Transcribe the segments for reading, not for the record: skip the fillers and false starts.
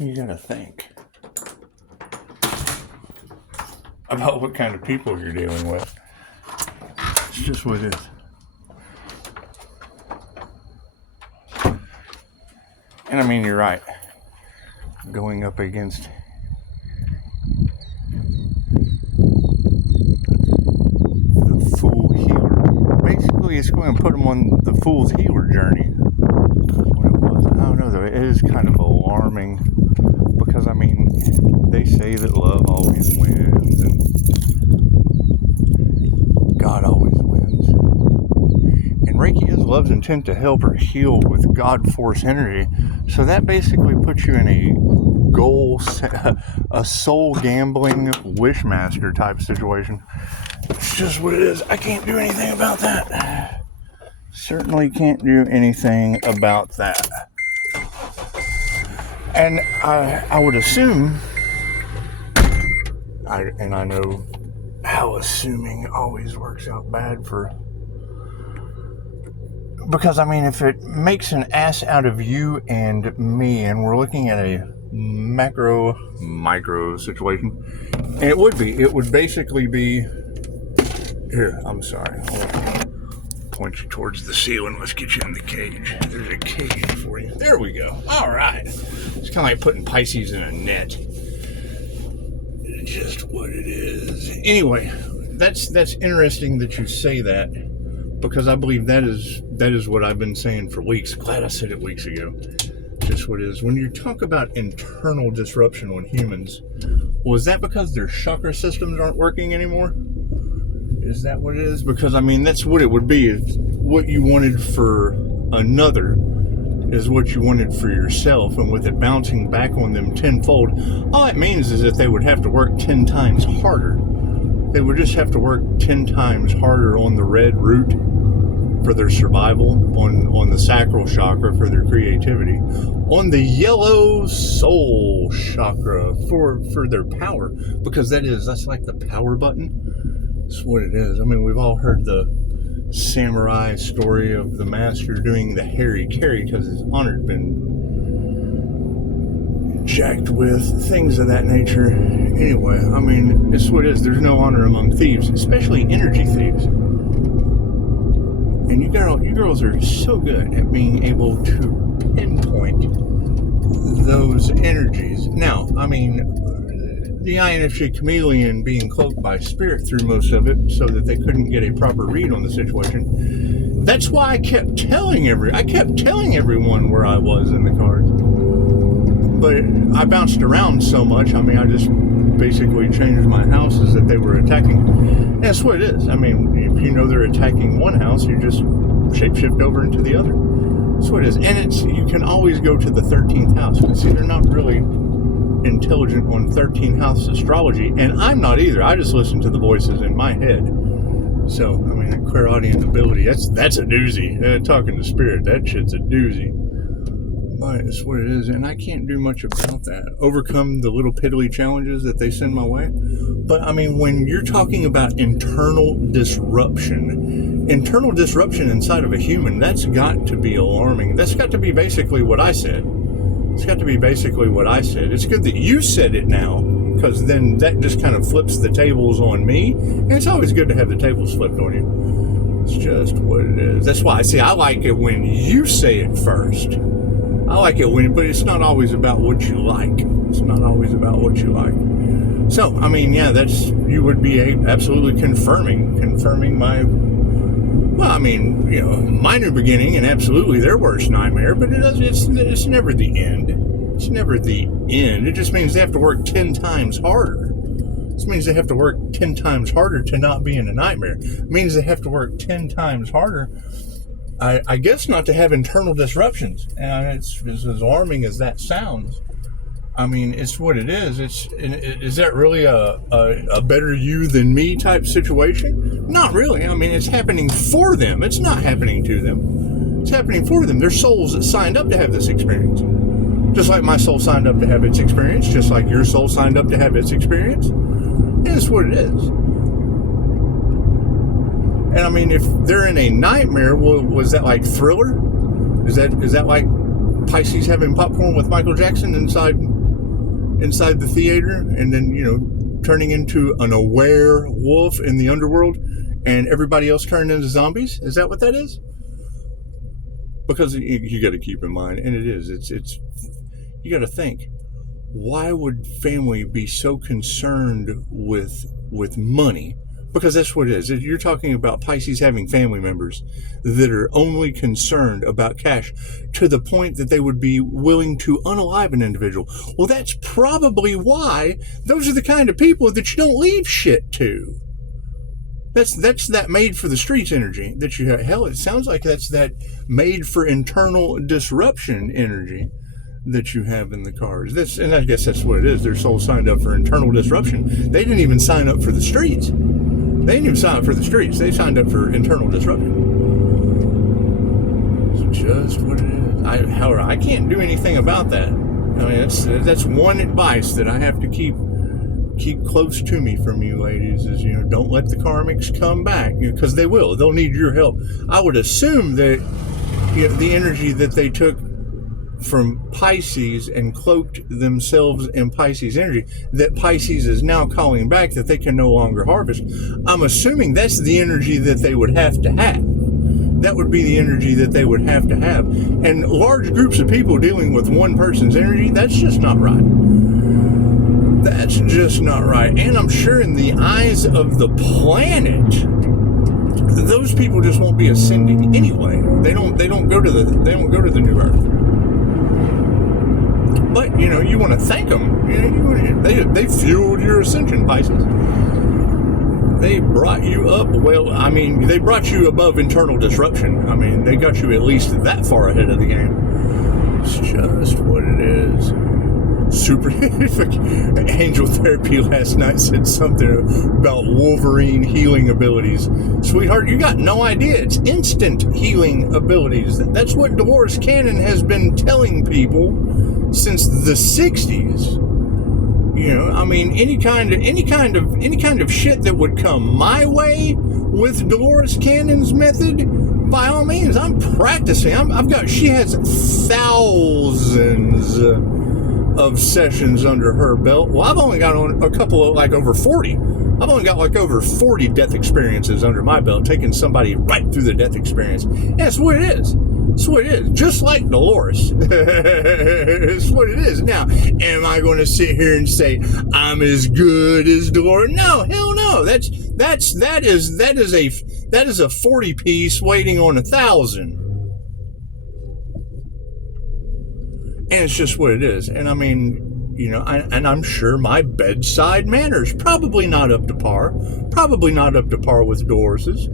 You gotta think about what kind of people you're dealing with. It's just what it is. And I mean, you're right. Going up against the Fool Healer. Basically, it's going to put them on the Fool's Healer journey. What it was. I don't know, though. It is kind of alarming. Because, I mean, they say that love always wins. And God always wins. And Reiki is love's intent to help or heal with God force energy. So that basically puts you in a a soul gambling wishmaster type situation. It's just what it is. I can't do anything about that. Certainly can't do anything about that. And I would assume, I know how assuming always works out bad because I mean, if it makes an ass out of you and me, and we're looking at a micro situation, and it would basically be, here, I'm sorry, I'll point you towards the ceiling, let's get you in the cage. There's a cage for you. There we go. All right. It's kind of like putting Pisces in a net. It's just what it is. Anyway, that's interesting that you say that, because I believe that is what I've been saying for weeks. Glad I said it weeks ago. Just what it is. When you talk about internal disruption on humans, was that because their chakra systems aren't working anymore? Is that what it is? Because, I mean, that's what it would be. What you wanted for another is what you wanted for yourself, and with it bouncing back on them tenfold, all it means is that they would have to work 10 times harder. They would just have to work 10 times harder on the red root for their survival, on the sacral chakra for their creativity, on the yellow soul chakra for their power, because that's like the power button. That's what it is. I mean, we've all heard the samurai story of the master doing the hairy carry because his honor had been jacked with, things of that nature. Anyway, I mean, it's what it is. There's no honor among thieves, especially energy thieves. And you girls are so good at being able to pinpoint those energies. Now, I mean, the INFJ chameleon being cloaked by spirit through most of it so that they couldn't get a proper read on the situation. That's why I kept telling everyone where I was in the cards. But I bounced around so much, I mean, I just basically changed my houses that they were attacking. And that's what it is. I mean, if you know they're attacking one house, you just shapeshift over into the other. That's what it is. And you can always go to the 13th house. See, they're not really intelligent on 13th house astrology, and I'm not either. I just listen to the voices in my head. So, I mean, that clairaudient ability, that's a doozy. Talking to spirit, that shit's a doozy. But it's what it is, and I can't do much about that. Overcome the little piddly challenges that they send my way. But, I mean, when you're talking about internal disruption inside of a human, that's got to be alarming. That's got to be basically what I said. It's got to be basically what I said. It's good that you said it now, because then that just kind of flips the tables on me. And it's always good to have the tables flipped on you. It's just what it is. That's why I like it when you say it first. I like it but it's not always about what you like. It's not always about what you like. So, I mean, yeah, you would be absolutely confirming my, well, I mean, you know, my new beginning and absolutely their worst nightmare, but it's never the end. It's never the end. It just means they have to work 10 times harder. This means they have to work 10 times harder to not be in a nightmare. It means they have to work 10 times harder, I guess, not to have internal disruptions. And it's as alarming as that sounds. I mean, it's what it is. Is that really a better you than me type situation? Not really. I mean, it's happening for them. It's not happening to them. It's happening for them. They're souls that signed up to have this experience. Just like my soul signed up to have its experience, just like your soul signed up to have its experience. And it's what it is. And I mean, if they're in a nightmare, was that like Thriller? Is that like Pisces having popcorn with Michael Jackson inside inside the theater, and then, turning into an aware wolf in the underworld, and everybody else turning into zombies? Is that what that is? Because you got to keep in mind, and it is, it's you got to think, why would family be so concerned with money? Because that's what it is. You're talking about Pisces having family members that are only concerned about cash to the point that they would be willing to unalive an individual. Well, that's probably why those are the kind of people that you don't leave shit to. That's that made for the streets energy that you have. Hell, it sounds like that's that made for internal disruption energy that you have in the cards. And I guess that's what it is. Their soul signed up for internal disruption. They didn't even sign up for the streets. They didn't even sign up for the streets. They signed up for internal disruption. It's just what it is. However, I can't do anything about that. I mean, that's one advice that I have to keep close to me from you ladies is, don't let the karmics come back, because they will. They'll need your help. I would assume that the energy that they took from Pisces and cloaked themselves in Pisces energy, that Pisces is now calling back, that they can no longer harvest. I'm assuming that's the energy that they would have to have. That would be the energy that they would have to have. And large groups of people dealing with one person's energy, that's just not right. That's just not right. And I'm sure in the eyes of the planet, those people just won't be ascending anyway. They don't go to the new earth. But, you want to thank them. They fueled your ascension, Pisces. They brought you up. Well, I mean, they brought you above internal disruption. I mean, they got you at least that far ahead of the game. It's just what it is. Super angel therapy last night said something about Wolverine healing abilities. Sweetheart, you got no idea. It's instant healing abilities. That's what Dolores Cannon has been telling people since the 60s. I mean, any kind of shit that would come my way with Dolores Cannon's method, by all means, I'm practicing. She has thousands of sessions under her belt. Well, I've only got on a couple of, over 40. I've only got over 40 death experiences under my belt, taking somebody right through the death experience. And that's what it is. That's what it is. Just like Dolores. It's what it is. Now, am I going to sit here and say I'm as good as Dolores? No, hell no. That is a 40 piece waiting on 1,000. And it's just what it is. And I mean, and I'm sure my bedside manner's probably not up to par. Probably not up to par with Doris's.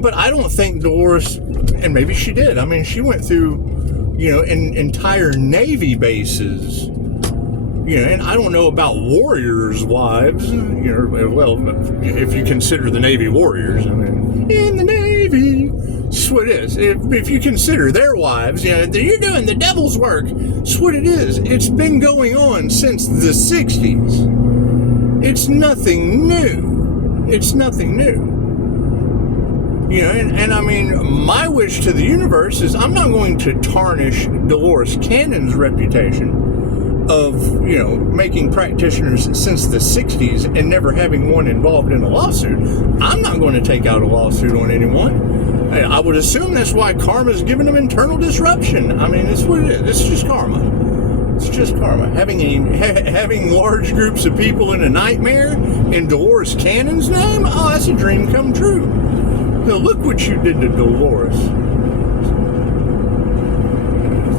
But I don't think Dolores, and maybe she did. I mean, she went through, entire Navy bases. And I don't know about warriors' wives. Well, if you consider the Navy warriors, I mean, in the Navy. That's what it is. If you consider their wives, you're doing the devil's work. That's what it is. It's been going on since the 60s. It's nothing new. It's nothing new. And I mean, my wish to the universe is I'm not going to tarnish Dolores Cannon's reputation of, making practitioners since the 60s and never having one involved in a lawsuit. I'm not going to take out a lawsuit on anyone. I would assume that's why karma's giving them internal disruption. I mean, it's what it is. It's just karma. It's just karma. Having large groups of people in a nightmare in Dolores Cannon's name, that's a dream come true. Now look what you did to Dolores.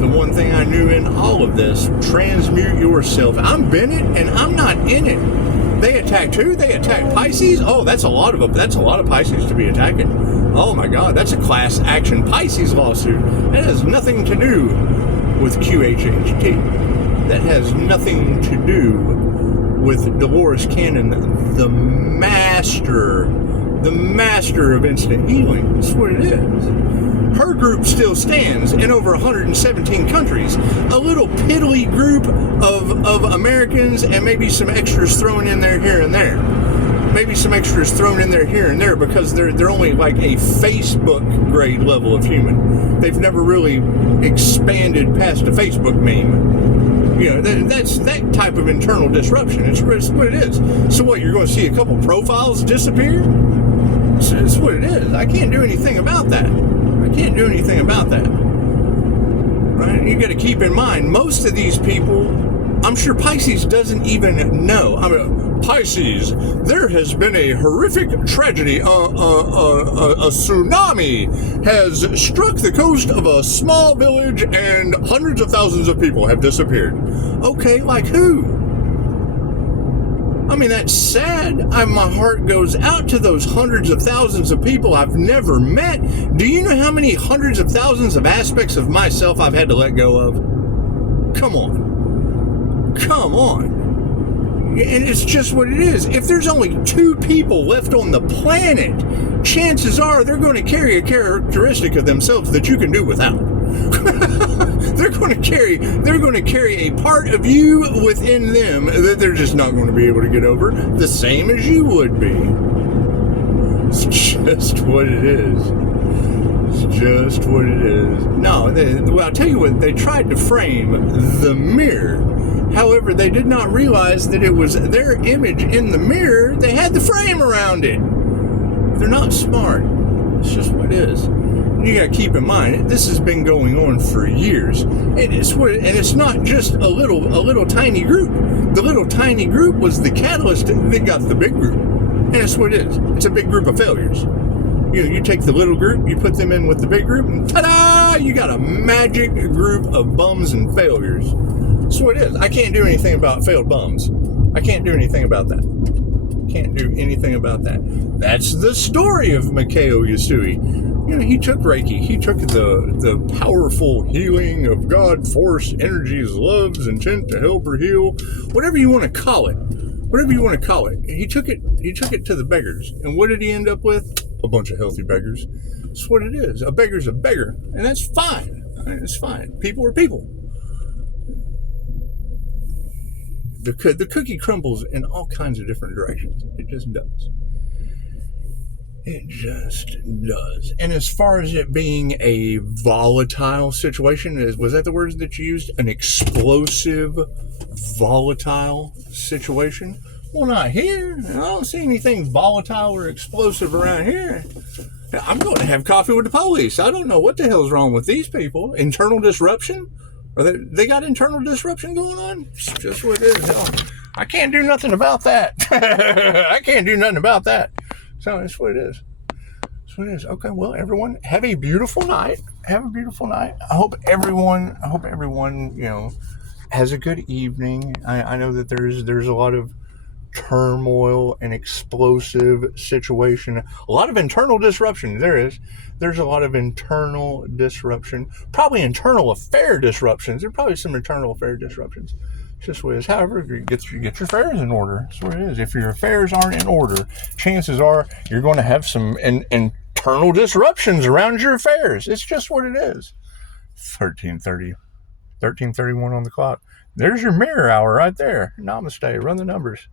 The one thing I knew in all of this, transmute yourself. I'm Bennett and I'm not in it. They attacked who? They attacked Pisces? Oh, that's a lot of Pisces to be attacking. Oh my God, that's a class action Pisces lawsuit. That has nothing to do with QHHT. That has nothing to do with Dolores Cannon, the master of instant healing. That's what it is. Her group still stands in over 117 countries. A little piddly group of Americans and maybe some extras thrown in there here and there. Maybe some extras thrown in there here and there because they're only like a Facebook grade level of human. They've never really expanded past a Facebook meme. That's that type of internal disruption. It's what it is. So what, you're going to see a couple profiles disappear? It's what it is. I can't do anything about that. Right? You got to keep in mind, most of these people, I'm sure Pisces doesn't even know. I mean, Pisces, there has been a horrific tragedy. A tsunami has struck the coast of a small village and hundreds of thousands of people have disappeared. Okay, like who? I mean, that's sad. My heart goes out to those hundreds of thousands of people I've never met. Do you know how many hundreds of thousands of aspects of myself I've had to let go of? Come on. And it's just what it is. If there's only 2 people left on the planet, chances are they're going to carry a characteristic of themselves that you can do without. They're going to carry a part of you within them that they're just not going to be able to get over, the same as you would be. It's just what it is. No, I'll tell you what, they tried to frame the mirror. However, they did not realize that it was their image in the mirror. They had the frame around it. They're not smart. It's just what it is. You got to keep in mind, this has been going on for years. And it's not just a little tiny group. The little tiny group was the catalyst that got the big group. And that's what it is. It's a big group of failures. You take the little group, you put them in with the big group, and ta-da! You got a magic group of bums and failures. That's what it is. I can't do anything about failed bums. I can't do anything about that. That's the story of Mikao Yasui. He took Reiki. He took the powerful healing of God, force, energies, love's intent to help or heal, whatever you want to call it. He took it to the beggars. And what did he end up with? A bunch of healthy beggars. That's what it is. A beggar's a beggar. And that's fine. It's fine. People are people. The cookie crumbles in all kinds of different directions. It just does. And as far as it being a volatile situation, was that the words that you used? An explosive, volatile situation? Well, not here. I don't see anything volatile or explosive around here. I'm going to have coffee with the police. I don't know what the hell's wrong with these people. Internal disruption? They got internal disruption going on? It's just what it is. I can't do nothing about that. So that's what it is. Okay, well, everyone, have a beautiful night. I hope everyone, has a good evening. I know that there's a lot of turmoil and explosive situation. A lot of internal disruption. There's a lot of internal disruption. Probably internal affair disruptions. There's probably some internal affair disruptions. It's just what it is. However, you get your affairs in order. That's what it is. If your affairs aren't in order, chances are you're going to have some internal disruptions around your affairs. It's just what it is. 13:31 on the clock. There's your mirror hour right there. Namaste. Run the numbers.